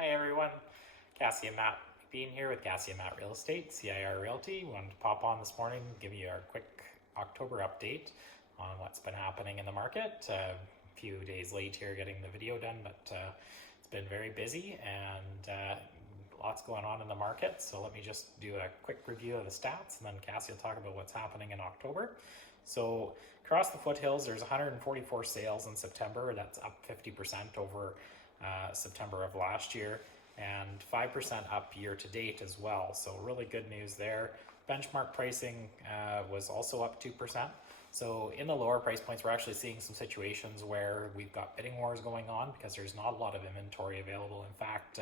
Hi everyone, Cassie and Matt being here with Cassie and Matt Real Estate, CIR Realty. Wanted to pop on this morning, give you our quick October update on what's been happening in the market. A few days late here getting the video done, but it's been very busy and lots going on in the market. So let me just do a quick review of the stats and then Cassie will talk about what's happening in October. So across the Foothills, there's 144 sales in September. That's up 50% over September of last year and 5% up year to date as well. So really good news there. Benchmark pricing was also up 2%. So in the lower price points, we're actually seeing some situations where we've got bidding wars going on because there's not a lot of inventory available. In fact,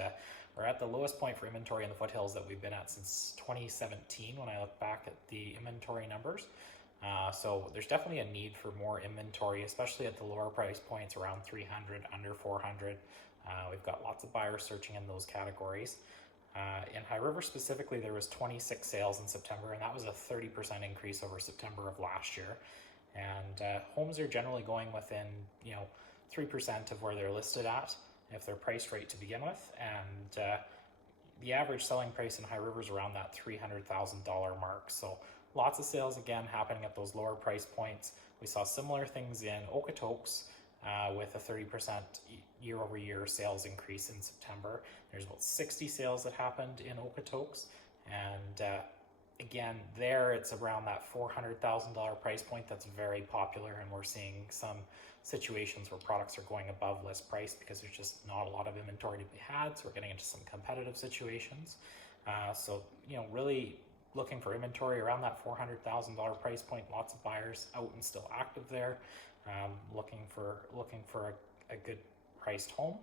we're at the lowest point for inventory in the Foothills that we've been at since 2017 when I look back at the inventory numbers. So there's definitely a need for more inventory, especially at the lower price points around 300, under 400. We've got lots of buyers searching in those categories. In High River specifically, there was 26 sales in September, and that was a 30% increase over September of last year. And homes are generally going within, 3% of where they're listed at, if they're priced right to begin with. And the average selling price in High River is around that $300,000 mark. So lots of sales again happening at those lower price points. We saw similar things in Okotoks with a 30% year over year sales increase in September. There's about 60 sales that happened in Okotoks. And again, there it's around that $400,000 price point that's very popular. And we're seeing some situations where products are going above list price because there's just not a lot of inventory to be had. So we're getting into some competitive situations. So, really looking for inventory around that $400,000 price point. Lots of buyers out and still active there, looking for a good priced home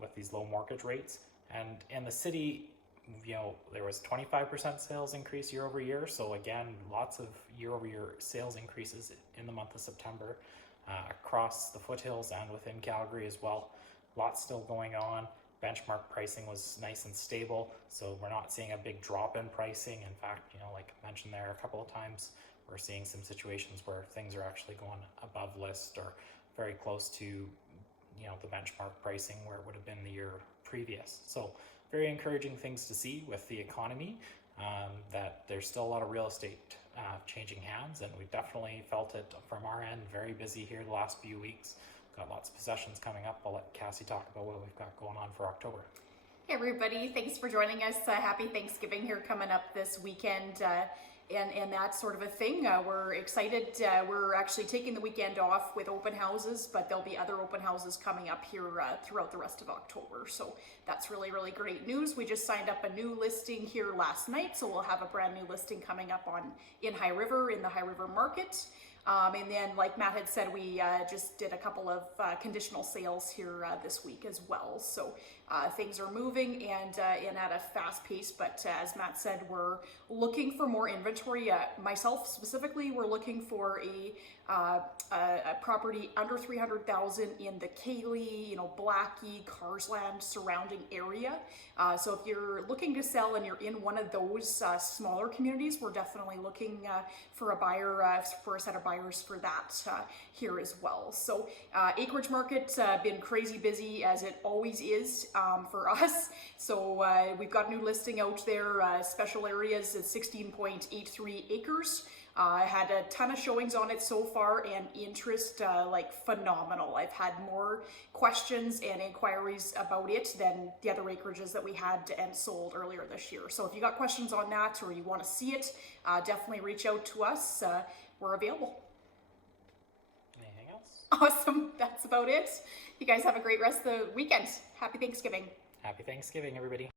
with these low mortgage rates. And in the city, there was 25% sales increase year over year. So again, lots of year over year sales increases in the month of September across the Foothills and within Calgary as well. Lots still going on. Benchmark pricing was nice and stable, so we're not seeing a big drop in pricing. In fact, like I mentioned there a couple of times, we're seeing some situations where things are actually going above list or very close to, the benchmark pricing where it would have been the year previous. So very encouraging things to see with the economy, that there's still a lot of real estate changing hands, and we've definitely felt it from our end. Very busy here the last few weeks. Got lots of possessions coming up. I'll let Cassie talk about what we've got going on for October. Hey everybody, thanks for joining us. Happy Thanksgiving here coming up this weekend and that sort of a thing. We're excited. We're actually taking the weekend off with open houses, but there'll be other open houses coming up here throughout the rest of October. So that's really, really great news. We just signed up a new listing here last night, so we'll have a brand new listing coming up in High River, in the High River market. And then, like Matt had said, we just did a couple of conditional sales here this week as well. So things are moving and at a fast pace. But as Matt said, we're looking for more inventory. Myself specifically, we're looking for a property under 300,000 in the Cayley, Blackie, Carsland surrounding area. So if you're looking to sell and you're in one of those smaller communities, we're definitely looking for a buyer, for a set of buyers for that here as well. So acreage market been crazy busy as it always is for us. So we've got a new listing out there, special areas at 16.83 acres. I had a ton of showings on it so far and interest like phenomenal. I've had more questions and inquiries about it than the other acreages that we had and sold earlier this year. So if you got questions on that or you want to see it, definitely reach out to us. We're available. Anything else? Awesome. That's about it. You guys have a great rest of the weekend. Happy Thanksgiving. Happy Thanksgiving, everybody.